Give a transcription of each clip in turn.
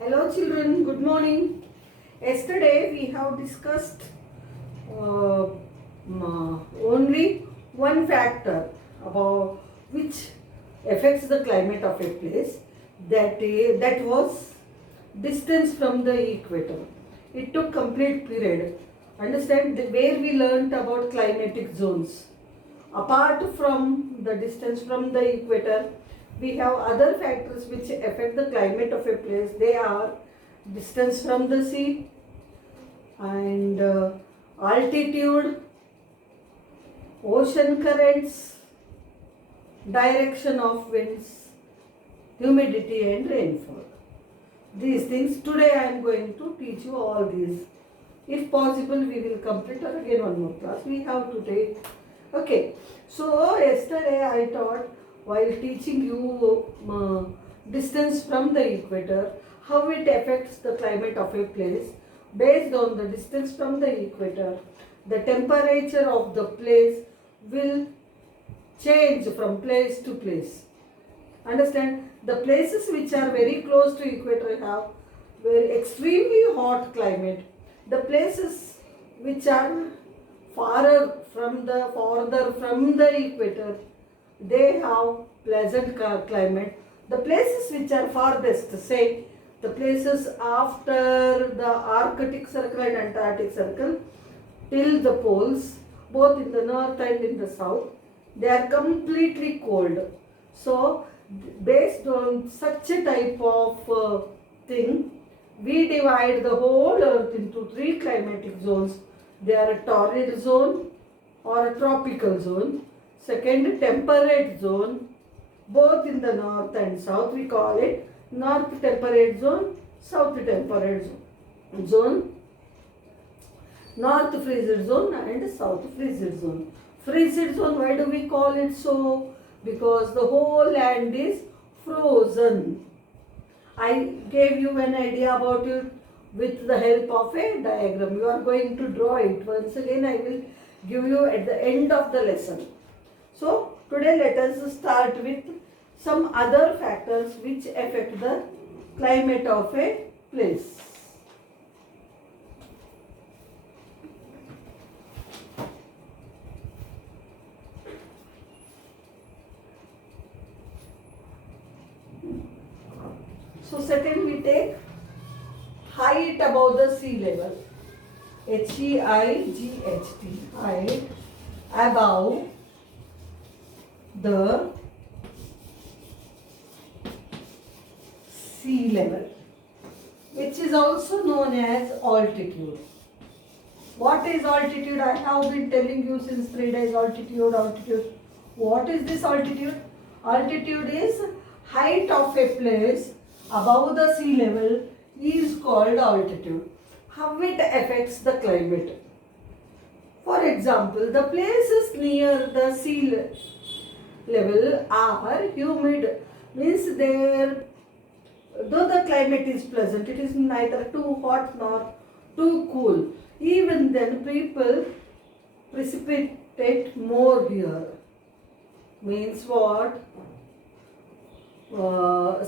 Hello children, good morning. Yesterday we have discussed only one factor about which affects the climate of a place, that was distance from the equator. It took complete period. Understand where we learnt about climatic zones. Apart from the distance from the equator, we have other factors which affect the climate of a place. They are distance from the sea and altitude, ocean currents, direction of winds, humidity and rainfall. These things today I am going to teach you all these. If possible, we will complete or again one more class we have to take. Okay, so yesterday I taught while teaching you distance from the equator, how it affects the climate of a place. Based on the distance from the equator, the temperature of the place will change from place to place. Understand? The places which are very close to equator have very extremely hot climate. The places which are farther from the equator, they have pleasant climate. The places which are farthest, say the places after the Arctic Circle and Antarctic Circle till the poles, both in the north and in the south, they are completely cold. So based on such a type of thing, we divide the whole earth into three climatic zones. They are a torrid zone or a tropical zone. Second, temperate zone, both in the north and south. We call it north temperate zone, south temperate zone, north frigid zone and south frigid zone. Frigid zone, why do we call it so? Because the whole land is frozen. I gave you an idea about it with the help of a diagram. You are going to draw it. Once again, I will give you at the end of the lesson. So, today let us start with some other factors which affect the climate of a place. So, second we take height above the sea level. Height, height above the sea level, which is also known as altitude. What is altitude? I have been telling you since 3 days. Altitude. What is this altitude? Altitude is height of a place above the sea level is called altitude. How it affects the climate? For example, the places near the sea level are humid, means there, though the climate is pleasant, it is neither too hot nor too cool. Even then, people precipitate more here. Means what?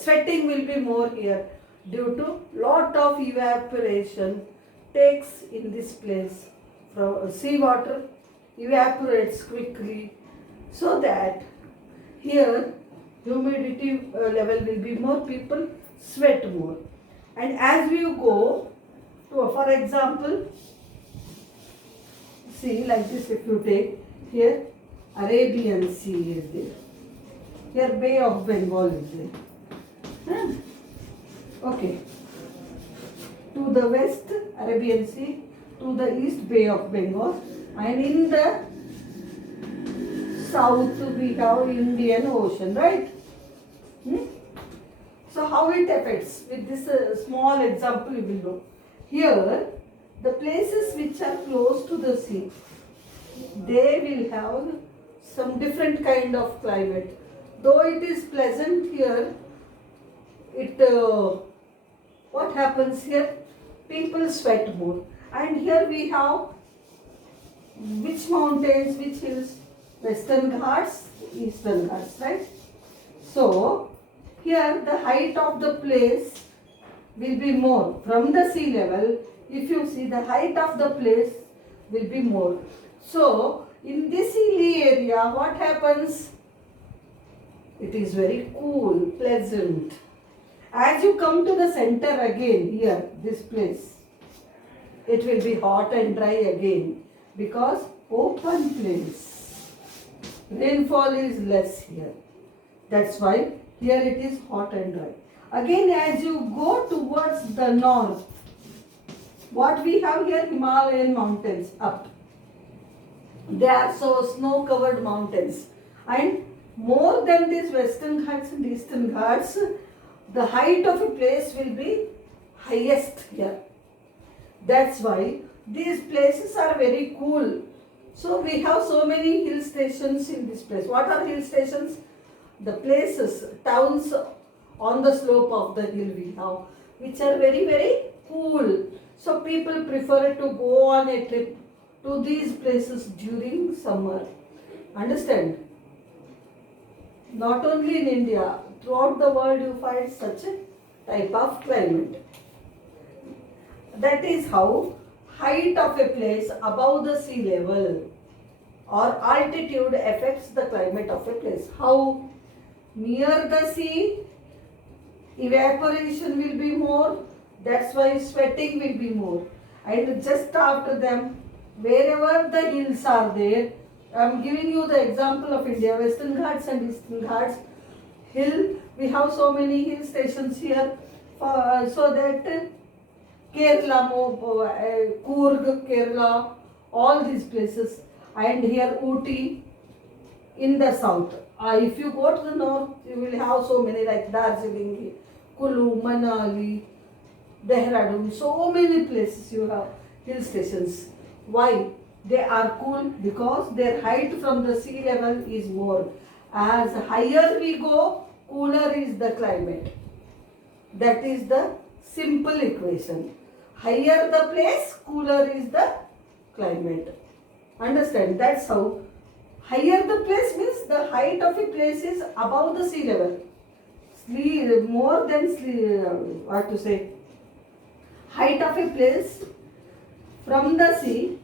Sweating will be more here due to lot of evaporation takes in this place. From seawater evaporates quickly, so that here humidity level will be more, people sweat more. And as you go to, for example, see like this, if you take here Arabian Sea is there, here Bay of Bengal is there. Okay. To the west Arabian Sea, to the east Bay of Bengal, and in the south we have Indian Ocean, right? So how it affects? With this small example you will know. Here the places which are close to the sea, they will have some different kind of climate. Though it is pleasant here, what happens here? People sweat more. And here we have which mountains, which hills? Western Ghats, Eastern Ghats, right? So, here the height of the place will be more. From the sea level, if you see, the height of the place will be more. So, in this hilly area, what happens? It is very cool, pleasant. As you come to the center again, here, this place, it will be hot and dry again because open place. Rainfall is less here. That's why here it is hot and dry. Again, as you go towards the north, what we have here, Himalayan mountains up. They are so snow-covered mountains. And more than these Western Ghats and Eastern Ghats, the height of a place will be highest here. That's why these places are very cool. So we have so many hill stations in this place. What are hill stations? The places, towns on the slope of the hill we have, which are very, very cool. So people prefer to go on a trip to these places during summer. Understand? Not only in India, throughout the world you find such a type of climate. That is how height of a place above the sea level or altitude affects the climate of a place. How? Near the sea, evaporation will be more, that's why sweating will be more. And just after them, wherever the hills are there, I am giving you the example of India, Western Ghats and Eastern Ghats. Hill, we have so many hill stations here, so that Kerala, Coorg, Kerala, all these places, and here Ooty in the south. If you go to the north, you will have so many like Darjeeling, Kulu, Manali, Dehradun, so many places you have hill stations. Why? They are cool because their height from the sea level is more. As higher we go, cooler is the climate. That is the simple equation. Higher the place, cooler is the climate. Understand? That's how. Higher the place means the height of a place is above the sea level. More than what to say? Height of a place from the sea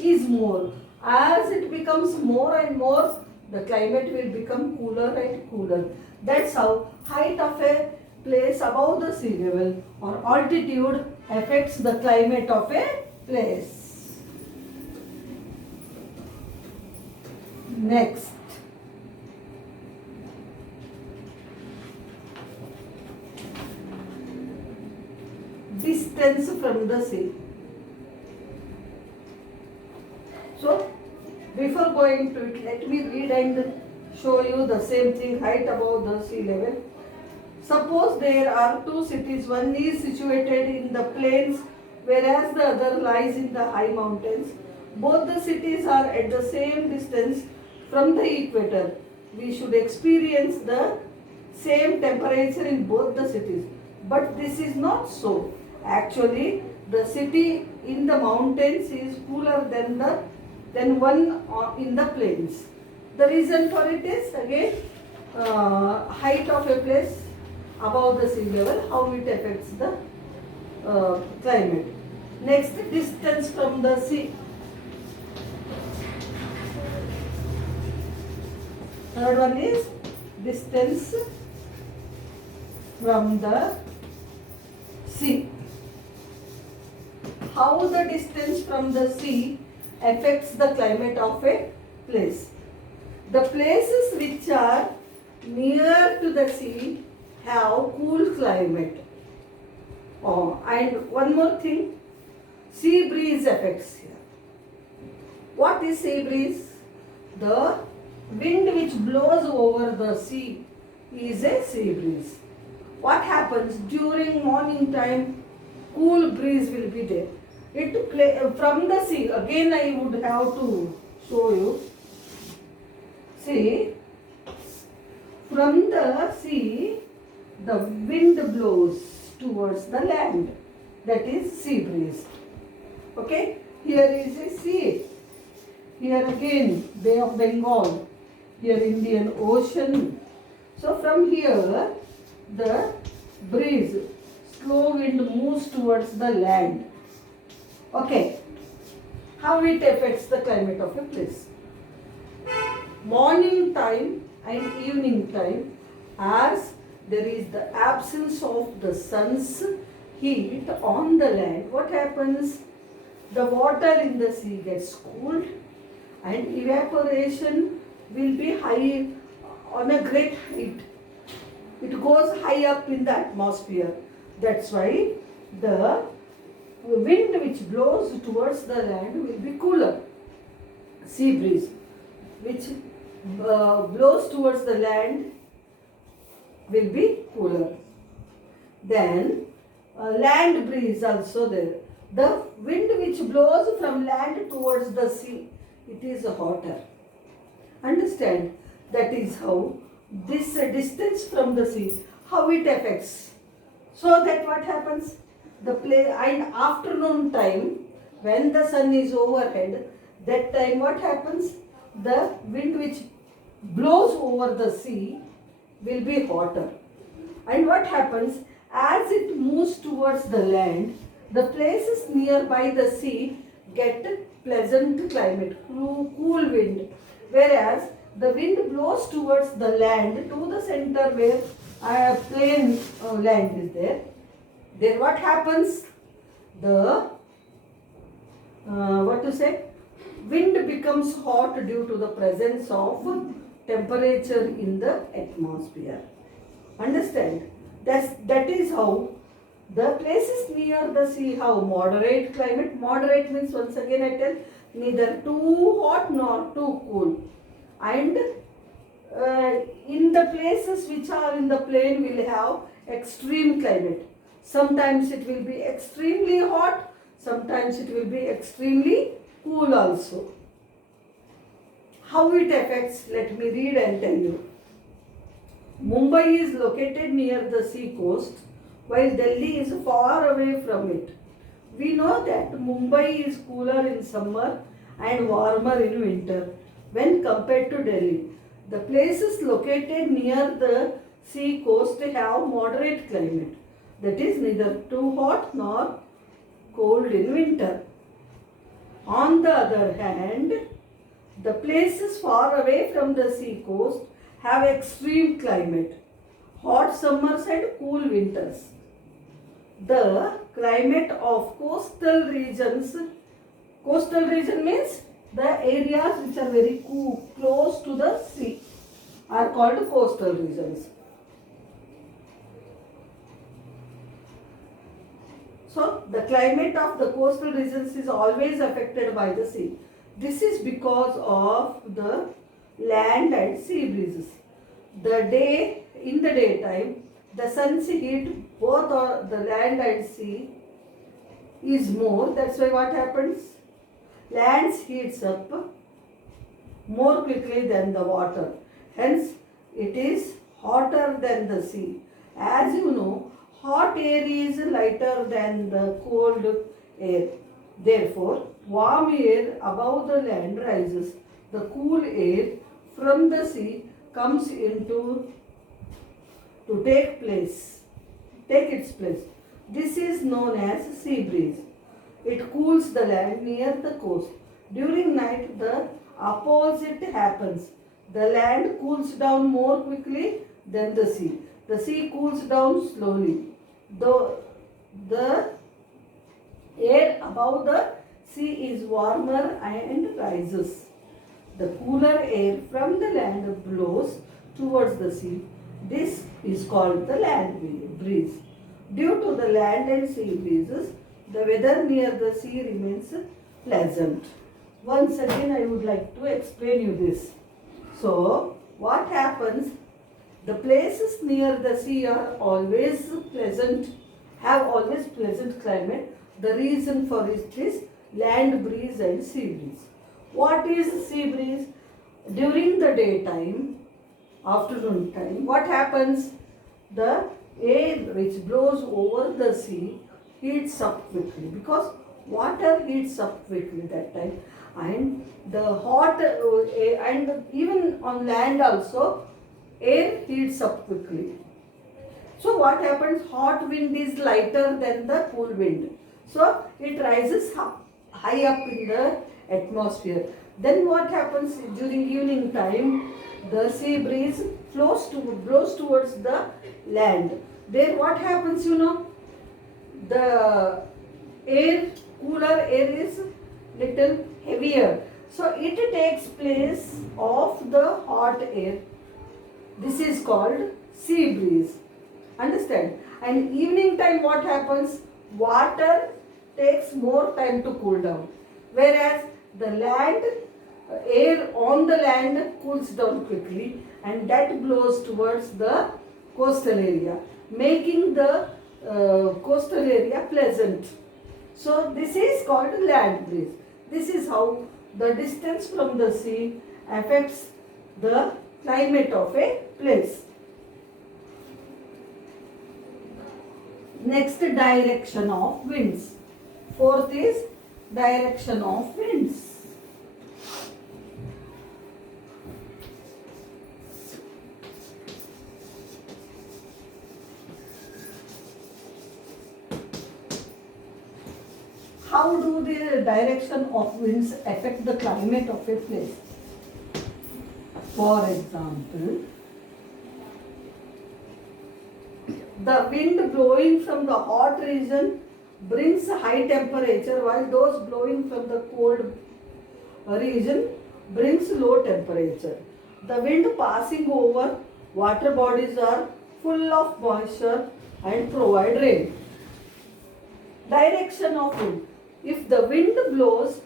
is more. As it becomes more and more, the climate will become cooler and cooler. That's how height of a place above the sea level or altitude affects the climate of a place. Next. Distance from the sea. So, before going to it, let me read and show you the same thing, height above the sea level. Suppose there are two cities, one is situated in the plains whereas the other lies in the high mountains. Both the cities are at the same distance from the equator. We should experience the same temperature in both the cities. But this is not so. Actually, the city in the mountains is cooler than one in the plains. The reason for it is again height of a place above the sea level, how it affects the climate. Next, distance from the sea. Third one is distance from the sea. How the distance from the sea affects the climate of a place. The places which are near to the sea have cool climate. And one more thing, sea breeze affects here. What is sea breeze? The wind which blows over the sea is a sea breeze. What happens during morning time? Cool breeze will be there. From the sea, again I would have to show you. See, from the sea, the wind blows towards the land. That is sea breeze. Okay, here is a sea. Here again, Bay of Bengal. Here Indian Ocean. So from here, the breeze, slow wind wind moves towards the land. Okay, how it affects the climate of a place. Morning time and evening time, as there is the absence of the sun's heat on the land, what happens? The water in the sea gets cooled and evaporation will be high on a great height. It goes high up in the atmosphere. That's why the wind which blows towards the land will be cooler. Sea breeze which blows towards the land will be cooler. Then land breeze also there. The wind which blows from land towards the sea, it is hotter. Understand? That is how this distance from the sea, how it affects. So that what happens? And afternoon time, when the sun is overhead, that time what happens? The wind which blows over the sea will be hotter. And what happens? As it moves towards the land, the places nearby the sea get pleasant climate, cool wind. Whereas the wind blows towards the land, to the center where plain land is there. Then what happens? The wind becomes hot due to the presence of temperature in the atmosphere. Understand? That is how the places near the sea have moderate climate. Moderate means, once again I tell, neither too hot nor too cool. And in the places which are in the plain will have extreme climate. Sometimes it will be extremely hot, sometimes it will be extremely cool also. How it affects, let me read and tell you. Mumbai is located near the sea coast, while Delhi is far away from it. We know that Mumbai is cooler in summer and warmer in winter when compared to Delhi. The places located near the sea coast have moderate climate, that is neither too hot nor cold in winter. On the other hand, the places far away from the sea coast have extreme climate, hot summers and cool winters. The climate of coastal region means the areas which are very close to the sea are called coastal regions. So the climate of the coastal regions is always affected by the sea. This is because of the land and sea breezes. In the daytime, the sun's heat, both the land and sea, is more. That's why what happens? Land heats up more quickly than the water. Hence, it is hotter than the sea. As you know, hot air is lighter than the cold air. Therefore, warm air above the land rises. The cool air from the sea comes to take its place. This is known as sea breeze. It cools the land near the coast. During night, the opposite happens. The land cools down more quickly than the sea. The sea cools down slowly. The air above the sea is warmer and rises. The cooler air from the land blows towards the sea. This is called the land breeze. Due to the land and sea breezes, the weather near the sea remains pleasant. Once again, I would like to explain you this. So, what happens? The places near the sea are always pleasant, have always pleasant climate. The reason for it is land breeze and sea breeze. What is sea breeze? During the daytime, afternoon time, what happens? The air which blows over the sea heats up quickly, because water heats up quickly that time, and the hot air, and even on land also air heats up quickly. So what happens? Hot wind is lighter than the cool wind. So it rises high up in the atmosphere. Then what happens during evening time? The sea breeze blows towards the land. There what happens, the cooler air is little heavier. So it takes place of the hot air. This is called sea breeze. Understand? And evening time what happens? Water takes more time to cool down. Whereas the land, air on the land cools down quickly, and that blows towards the coastal area, making the coastal area pleasant. So this is called land breeze. This is how the distance from the sea affects the climate of a place. Next, direction of winds. Fourth is direction of winds. How do the direction of winds affect the climate of a place? For example, the wind blowing from the hot region brings high temperature, while those blowing from the cold region brings low temperature. The wind passing over water bodies are full of moisture and provide rain. Direction of wind. If the wind blows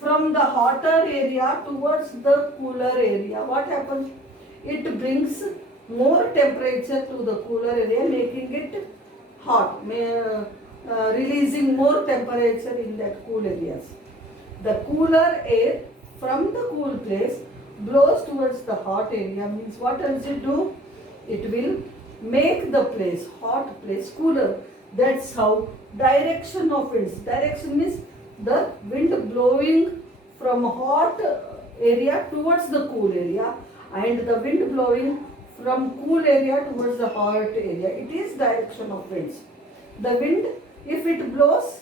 from the hotter area towards the cooler area, what happens? It brings more temperature to the cooler area, making it hot, releasing more temperature in that cool areas. The cooler air from the cool place blows towards the hot area, means what does it do? It will make the place, hot place, cooler. That's how direction of winds. Direction means the wind blowing from hot area towards the cool area, and the wind blowing from cool area towards the hot area. It is direction of winds. The wind, if it blows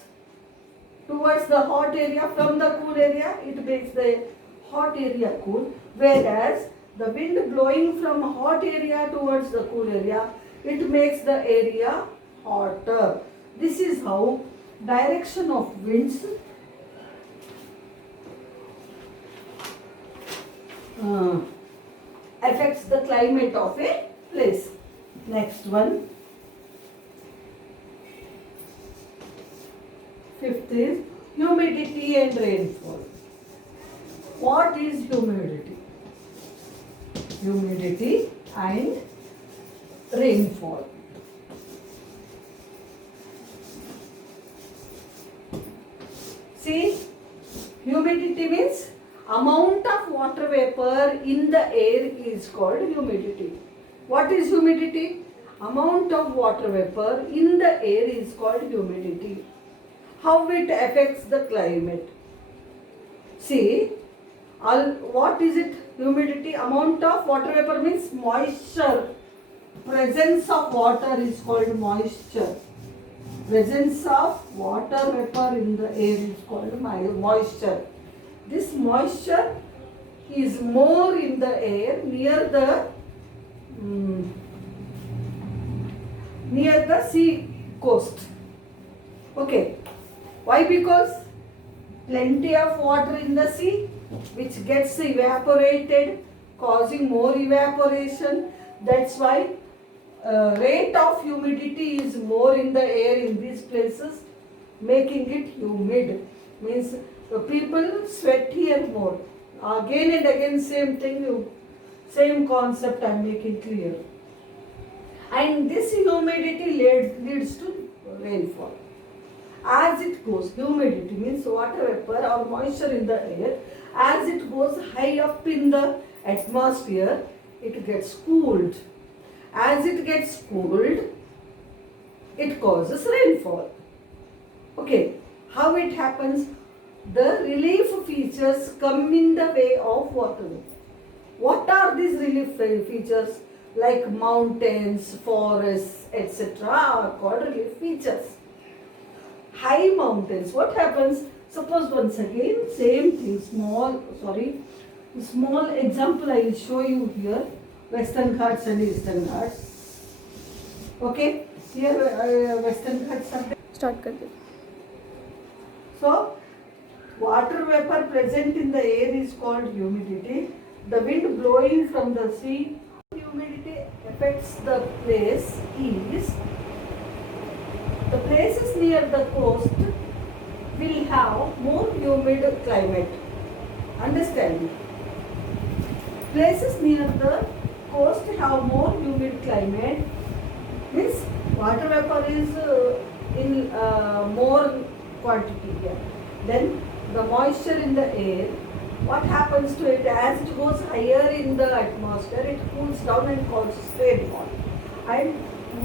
towards the hot area from the cool area, it makes the hot area cool. Whereas the wind blowing from hot area towards the cool area, it makes the area hotter. This is how direction of winds affects the climate of a place. Next one. Fifth is humidity and rainfall. What is humidity? Humidity and rainfall. See, humidity means amount of water vapor in the air is called humidity. What is humidity? Amount of water vapor in the air is called humidity. How it affects the climate? See, what is it? Humidity, amount of water vapor means moisture. Presence of water is called moisture. Presence of water vapor in the air is called moisture. This moisture is more in the air near the sea coast. Okay. Why? Because plenty of water in the sea which gets evaporated, causing more evaporation. That's why rate of humidity is more in the air in these places, making it humid. Means the people sweat here more. Again and again same thing, same concept I am making clear. And this humidity leads to rainfall. As it goes, humidity means water vapor or moisture in the air, as it goes high up in the atmosphere, it gets cooled. As it gets cooled, it causes rainfall. Okay, how it happens? The relief features come in the way of water. What are these relief features? like mountains, forests, etc. are called relief features. High mountains, what happens? Suppose once again, same thing, small example I will show you here, Western Ghats and Eastern Ghats. Okay, here Western Ghats are there. Start कर दे. So, water vapor present in the air is called humidity. The wind blowing from the sea, humidity affects the place is, the places near the coast will have more humid climate. Understand? Places near the coast have more humid climate. Means water vapor is in more quantity here. Then the moisture in the air, what happens to it as it goes higher in the atmosphere, it cools down and causes rainfall. And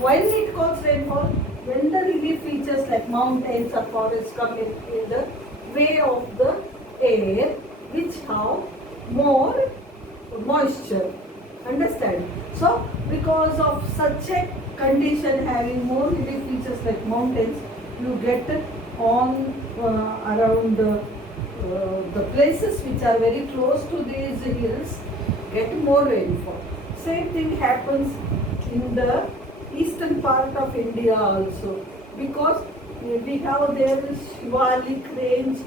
when it causes rainfall, when the relief features like mountains or forests come in the way of the air, which have more moisture. Understand? So because of such a condition, having more relief features like mountains, you get on around the places which are very close to these hills, get more rainfall. Same thing happens in the eastern part of India also, because we have there Shivalik range,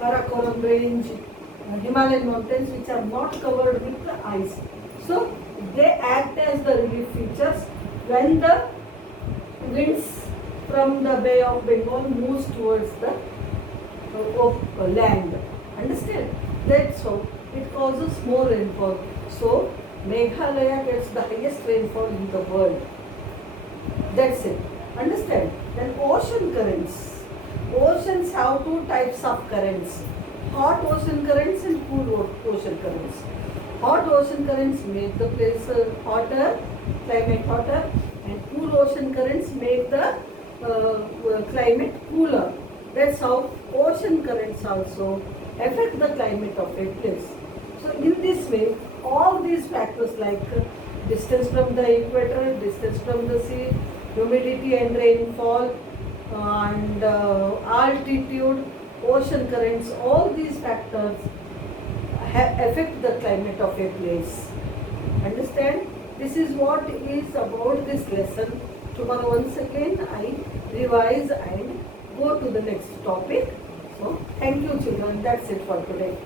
Karakoram range, Himalayan mountains which are not covered with the ice. So they act as the relief features when the winds from the Bay of Bengal moves towards the land. Understand? That's how it causes more rainfall. So Meghalaya gets the highest rainfall in the world. That's it. Understand? Then ocean currents. Oceans have two types of currents. Hot ocean currents and cool ocean currents. Hot ocean currents make the place hotter, climate hotter, and cool ocean currents make the climate cooler. That's how ocean currents also affect the climate of a place. So in this way, all these factors like distance from the equator, distance from the sea, humidity and rainfall, and altitude, ocean currents, all these factors affect the climate of a place. Understand? This is what is about this lesson. Tomorrow once again I revise and go to the next topic. So thank you children. That's it for today.